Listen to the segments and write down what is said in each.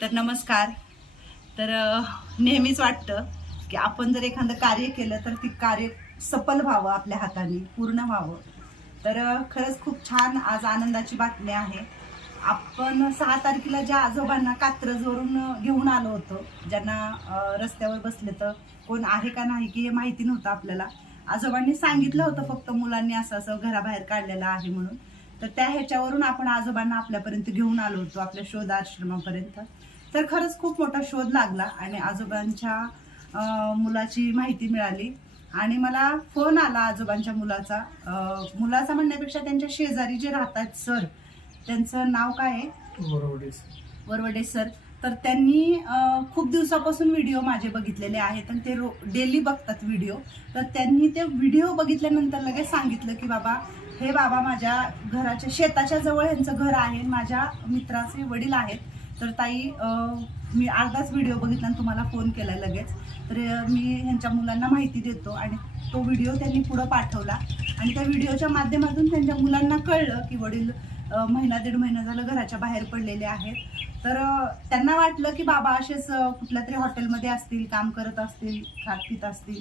तर नमस्कार. तर नेहमीच वाटतं की आपण जर एखादं कार्य केलं तर ती कार्य सफल व्हावं आपल्या हाताने पूर्ण व्हावं. तर खरंच खूप छान आज आनंदाची बातमी आहे. आपण सहा तारखेला ज्या आजोबांना कात्रजवरून घेऊन आलो होतो ज्यांना रस्त्यावर बसले तर कोण आहे का नाही की हे माहिती नव्हतं आपल्याला. आजोबांनी सांगितलं होतं फक्त मुलांनी असं असं घराबाहेर काढलेलं आहे म्हणून. तर त्या ह्याच्यावरून आपण आजोबांना आपल्यापर्यंत घेऊन आलो होतो आपल्या शोध आश्रमापर्यंत तर खरंच खूप मोठा शोध लागला आणि आजोबांच्या मुलाची माहिती मिळाली. आणि मला फोन आला आजोबांच्या मुलाचा. मुलाचा म्हणण्यापेक्षा त्यांच्या शेजारी जे राहतात सर त्यांचं नाव काय आहे? वरवडे सर. तर त्यांनी खूप दिवसापासून व्हिडिओ माझे बघितलेले आहेत आणि ते रो डेली बघतात व्हिडिओ. तर त्यांनी ते व्हिडिओ बघितल्यानंतर लगेच सांगितलं की बाबा हे बाबा माझ्या घराच्या शेताच्या जवळ यांचं घर आहे. माझ्या मित्राचे वडील आहेत. तर ताई मी अर्धाच व्हिडिओ बघितला आणि तुम्हाला फोन केला लगेच. तर मी ह्यांच्या मुलांना माहिती देतो आणि तो व्हिडिओ त्यांनी पुढं पाठवला. आणि त्या व्हिडिओच्या माध्यमातून त्यांच्या मुलांना कळलं की वडील महिना दीड महिना झालं घराच्या बाहेर पडलेले आहेत. तर त्यांना वाटलं की बाबा असेच कुठल्या तरी हॉटेलमध्ये असतील काम करत असतील खात पित असतील.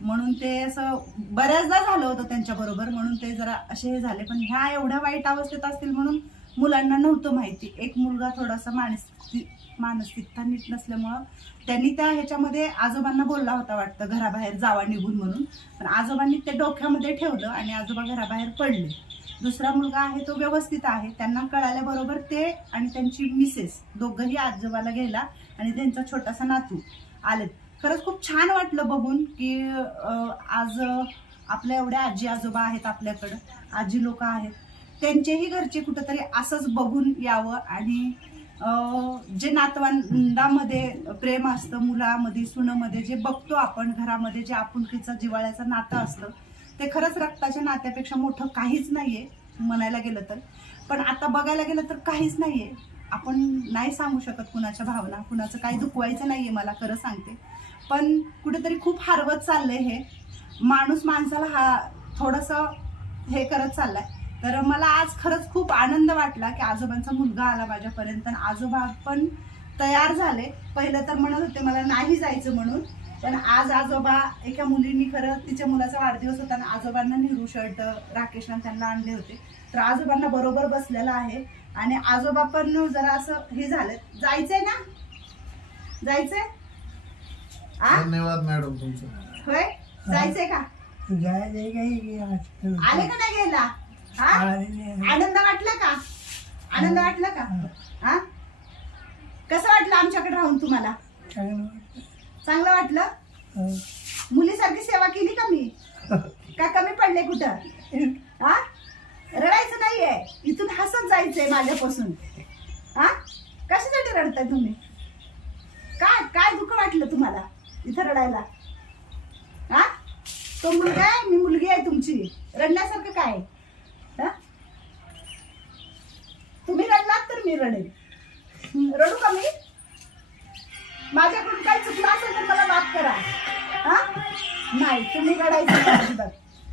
म्हणून ते असं बऱ्याचदा झालं होतं त्यांच्याबरोबर. म्हणून ते जरा असे हे झाले. पण ह्या एवढ्या वाईट अवस्थेत असतील म्हणून मुलांना नव्हतं माहिती. एक मुलगा थोडासा मानसिक मानसिकता नीट नसल्यामुळं त्यांनी त्या ह्याच्यामध्ये आजोबांना बोलला होता वाटतं घराबाहेर जावा निघून म्हणून. पण आजोबांनी ते डोक्यामध्ये ठेवलं आणि आजोबा घराबाहेर पडले. दुसरा मुलगा आहे तो व्यवस्थित आहे. त्यांना कळाल्याबरोबर ते आणि त्यांची मिसेस दोघंही आजोबाला गेला आणि त्यांचा छोटासा नातू आलेत. खरंच खूप छान वाटलं बघून की आज आपल्या एवढ्या आजी आजोबा आहेत आपल्याकडं. आजी लोक आहेत. त्यांचेही घरचे कुठंतरी असंच बघून यावं आणि जे नातवंडामध्ये प्रेम असतं मुलामध्ये सुनामध्ये जे बघतो आपण घरामध्ये जे आपुलकीचं जिवाळ्याचं नातं असतं ते खरंच रक्ताच्या नात्यापेक्षा मोठं काहीच नाहीये म्हणायला गेलं तर. पण आता बघायला गेलं तर काहीच नाहीये. आपण नाही सांगू शकत कुणाच्या भावना कुणाचं काही दुखवायचं नाहीये मला खरं सांगते. पण कुठेतरी खूप हरवत चाललंय हे. माणूस माणसाला हा थोडंसं हे करत चाललाय. तर मला आज खरंच खूप आनंद वाटला की आजोबांचा मुलगा आला माझ्यापर्यंत आणि आजोबा पण तयार झाले. पहिलं तर म्हणत होते मला नाही जायचं म्हणून पण आज आजोबा एका मुलींनी खरं तिच्या मुलाचा वाढदिवस होता आणि आजोबांना नेहरू शर्ट राकेशला त्यांना आणले होते. तर आजोबांना बरोबर बसलेला आहे आणि आजोबा पण जरा असं हे झालं जायचंय ना? जायचंय? आ? धन्यवाद मॅडम तुमचं. होय? जायचंय का? आले का नाही घ्यायला? हा? आनंद वाटला का? आनंद वाटला का? हा? कसं वाटलं आमच्याकडे राहून तुम्हाला? चांगलं वाटलं. मुलीसारखी सेवा केली का मी? का कमी पडले कुठं? हा? रडायचं नाहीये. इथून हसत जायचंय माझ्यापासून. हा? कशासाठी रडताय तुम्ही? काय काय दुःख वाटलं तुम्हाला इथं रडायला? हा? तो मुलगा आहे मी मुलगी आहे तुमची. रडण्यासारखं काय आहे? हा? तुम्ही रडलात तर मी रडेल हं, रडू का मी? माझ्याकडून काही चुकलं असेल तर मला माफ करा. हा? नाही तुम्ही रडायचं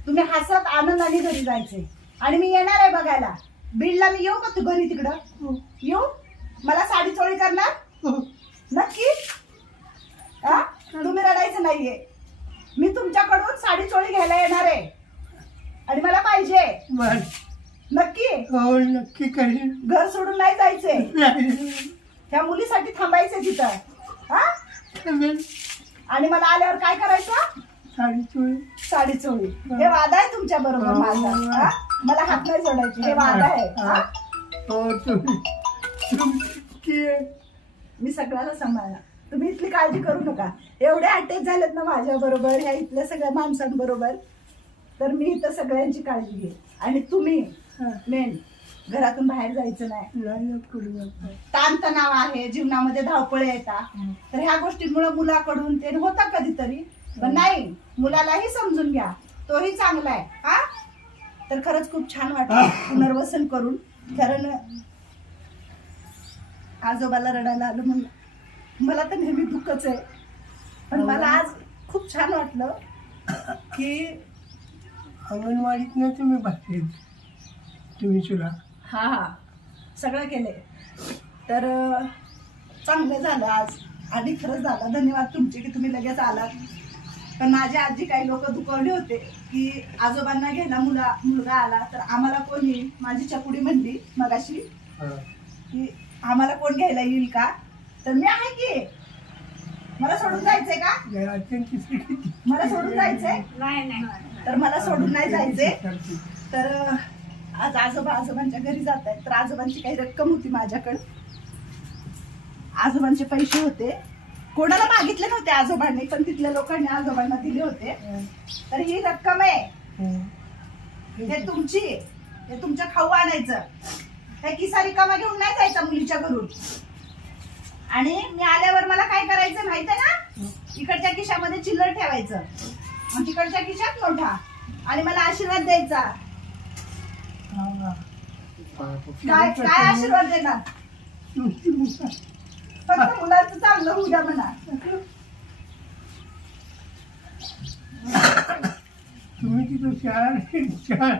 तुम्ही हसत आनंदाने घरी जायचे. आणि मी येणार आहे बघायला. बीडला मी येऊ का तू घरी तिकडं? येऊ? मला साडी चोळी करणार? नक्की? हा? तुम्ही रडायचं नाहीये. मी तुमच्याकडून साडी चोळी घ्यायला येणार आहे. आणि मला पाहिजे. नक्की हो नक्की करीन घर सोडून नाही जायचंय. त्या मुलीसाठी थांबायचंय तिथं. हा? आणि मला आल्यावर काय करायचं? साडी चोळी. साडी चोळी. हे. वादा आहे तुमच्या बरोबर माझा. हा? मला हात नाही जोडायचे हे वादा आहे. हा? हो तुमची मी सगळ्याला सांभाळणार. तुम्ही इथली काळजी करू नका. एवढे अटॅच झालेत ना माझ्या बरोबर ह्या इथल्या सगळ्या माणसांबरोबर. तर मी इथं सगळ्यांची काळजी घे आणि तुम्ही मेन. घरातून बाहेर जायचं नाही. ताणतणाव आहे जीवनामध्ये धावपळ येतात तर ह्या गोष्टींमुळे मुलाकडून ते होता कधीतरी. पण नाही मुलालाही समजून घ्या. तोही चांगला आहे हा? तर खरंच खूप छान वाटलं पुनर्वसन करून. कारण आजोबाला रडायला आलं म्हणलं. मला तर नेहमी दुःखच आहे. पण मला आज खूप छान वाटलं की अंगणवाडीत ना तुम्ही बाहेर तुम्ही तुला हा हा. सगळं केलंय. तर चांगलं झालं आज. आणि खरंच झालं धन्यवाद तुमचे की तुम्ही लगेच आलात. पण माझी आजी काही लोक दुखवले होते की आजोबांना घ्यायला मुला मुलगा आला तर आम्हाला कोण येईल? माझी चकुडी म्हणली मगाशी. की आम्हाला कोण घ्यायला येईल का? तर मी आहे की. मला सोडून जायचंय का? मला सोडून जायचंय? नाही नाही. तर मला सोडून नाही जायचंय. तर आज आजोबा आजोबांच्या घरी जात आहेत. तर आजोबांची काही रक्कम होती माझ्याकडं. आजोबांचे पैसे होते. कोणाला मागितले नव्हते आजोबांनी पण तिथल्या लोकांनी आजोबांना दिले होते. तर ही रक्कम आहे. हे तुमची हे तुमच्या खाऊ आणायचं. काही किसा रिकामा घेऊन नाही जायचा मुलीच्या घरून. आणि मी आल्यावर मला काय करायचं माहीत आहे ना? इकडच्या खिशामध्ये चिल्लर ठेवायचं. मग तिकडच्या खिशात मोठा आणि मला आशीर्वाद द्यायचा. काय काय आशीर्वाद देणार फक्त मुलाचं चांगलं होऊ द्या म्हणा. तुम्ही तिथं शाळा शाळा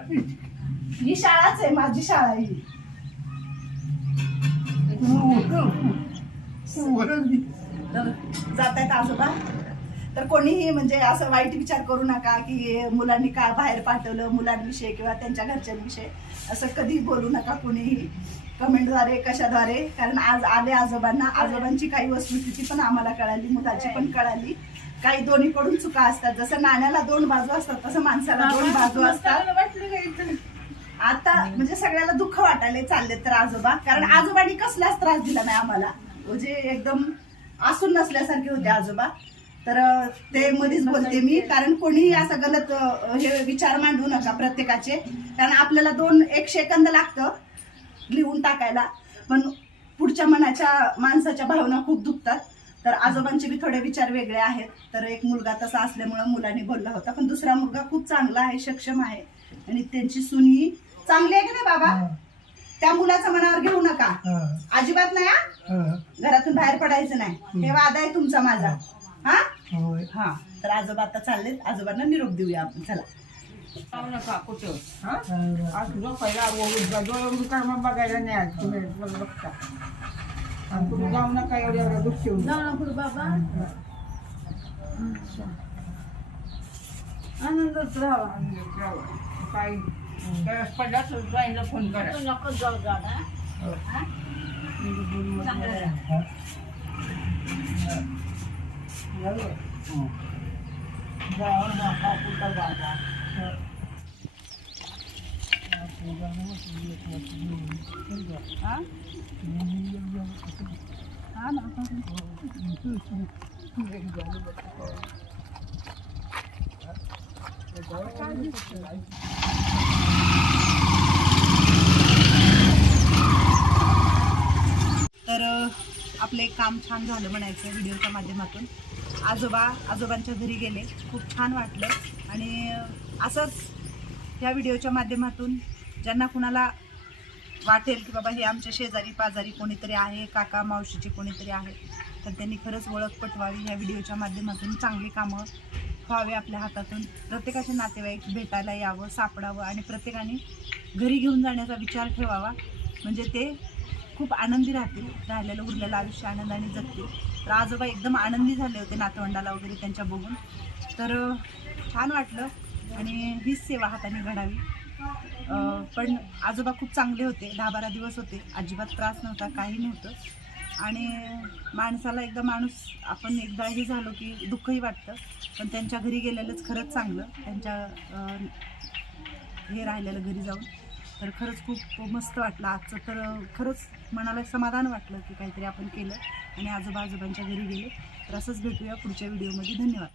ही शाळाच आहे माझी शाळा ही. तर जात आहेत आजोबा? तर कोणीही म्हणजे असं वाईट विचार करू नका की मुलांनी का बाहेर पाठवलं मुलांविषयी किंवा त्यांच्या घरच्यांविषयी. असं कधी बोलू नका कोणीही. कमेंटद्वारे कशाद्वारे. कारण आज आले आजोबांना. आजोबांची काही वस्तुस्थिती पण आम्हाला कळाली मुलाची पण कळाली. काही दोन्हीकडून चुका असतात. जसं नाण्याला दोन बाजू असतात तसं माणसाला दोन बाजू असतात. आता म्हणजे सगळ्याला दुःख वाटायला चालले तर आजोबा. कारण आजोबांनी कसलाच त्रास दिला नाही आम्हाला. म्हणजे एकदम आसून नसल्यासारखे होते आजोबा. तर ते मध्येच बोलते मी. कारण कोणीही असं गलत हे विचार मांडू नका प्रत्येकाचे. कारण आपल्याला दोन एक सेकंद लागतं लिहून टाकायला. पण पुढच्या मनाच्या माणसाच्या भावना खूप दुखतात. तर आजोबांचे बी थोडे विचार वेगळे आहेत. तर एक मुलगा तसा असल्यामुळं मुलांनी बोलला होता. पण दुसरा मुलगा खूप चांगला आहे सक्षम आहे. आणि त्यांची सून ही चांगली आहे की नाही बाबा? त्या मुलाचा मनावर घेऊ नका. अजिबात नाही? घरातून बाहेर पडायचं नाही. हे वादा आहे तुमचा माझा. होय. हा. तर आजोबा आता चाललेत. आजोबांना निरोप देऊया आपण. चला. जाऊ नका कुठं. हा. आज तुझा पहिला डोळे काय मग बघायला नाही आज तुम्ही बघ- बघता. आणि कुठे जाऊ नका एवढ्या एवढ्या ठेवून जाऊ नका बाबा. आनंदच राहा आनंदात राहा काही गरज पडला तर जाईला फोन करा. नको जाऊ जाऊ हा? हा. तर आपलं एक काम छान झालं म्हणायचं व्हिडिओच्या माध्यमातून. आजोबा आजोबांच्या घरी गेले. खूप छान वाटलं. आणि असंच ह्या व्हिडिओच्या माध्यमातून ज्यांना कुणाला वाटेल की बाबा हे आमच्या शेजारी पाजारी कोणीतरी आहे काका मावशीचे कोणीतरी आहे तर त्यांनी खरंच ओळख पटवावी. ह्या व्हिडिओच्या माध्यमातून चांगली कामं व्हावे आपल्या हातातून. प्रत्येकाचे नातेवाईक भेटायला यावं सापडावं आणि प्रत्येकाने घरी घेऊन जाण्याचा विचार ठेवावा. म्हणजे ते खूप आनंदी राहतील राहिलेलं उरलेलं आयुष्य आनंदाने जगतील तर आजोबा एकदम आनंदी झाले होते नातवंडाला वगैरे त्यांच्या बघून. तर छान वाटलं आणि हीच सेवा हाताने घडावी. पण आजोबा खूप चांगले होते दहा बारा दिवस होते. अजिबात त्रास नव्हता काही नव्हतं. आणि माणसाला एकदा माणूस आपण एकदा हे झालो की दुःखही वाटतं. पण त्यांच्या घरी गेलेलंच खरंच चांगलं. त्यांच्या हे राहिलेलं घरी जाऊन. तर खरंच खूप मस्त वाटलं. आजचं तर खरंच मनाला समाधान वाटलं की काहीतरी आपण केलं आणि आजोबा आजोबांच्या घरी गेले. तर असंच भेटूया पुढच्या व्हिडिओमध्ये धन्यवाद.